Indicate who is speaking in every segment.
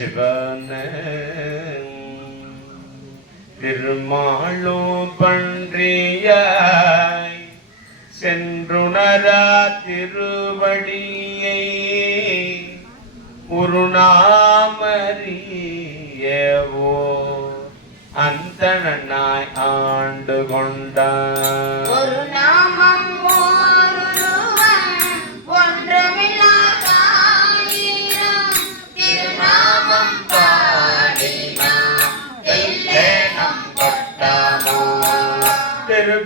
Speaker 1: சிவன திருமாளோ பன்றியாய் சென்றுணரா திருவடியை உருணாமரியவோ அந்தனாய் ஆண்டு கொண்டான்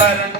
Speaker 1: சரண்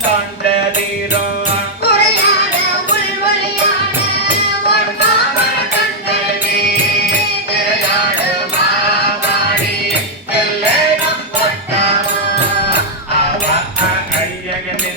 Speaker 1: que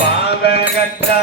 Speaker 1: பாவகத்தா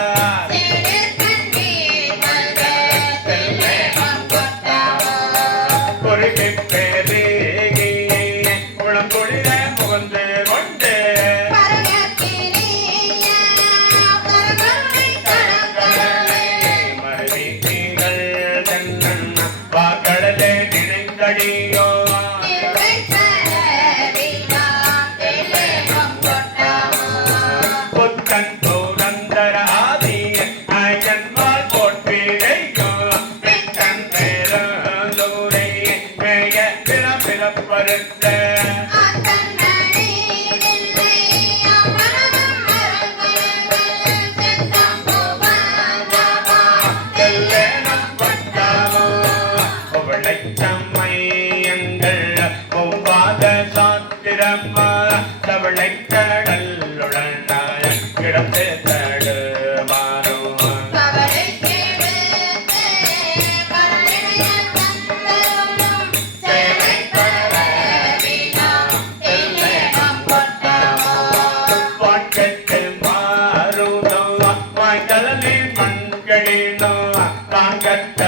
Speaker 1: வாய்தலில் தாங்கத்த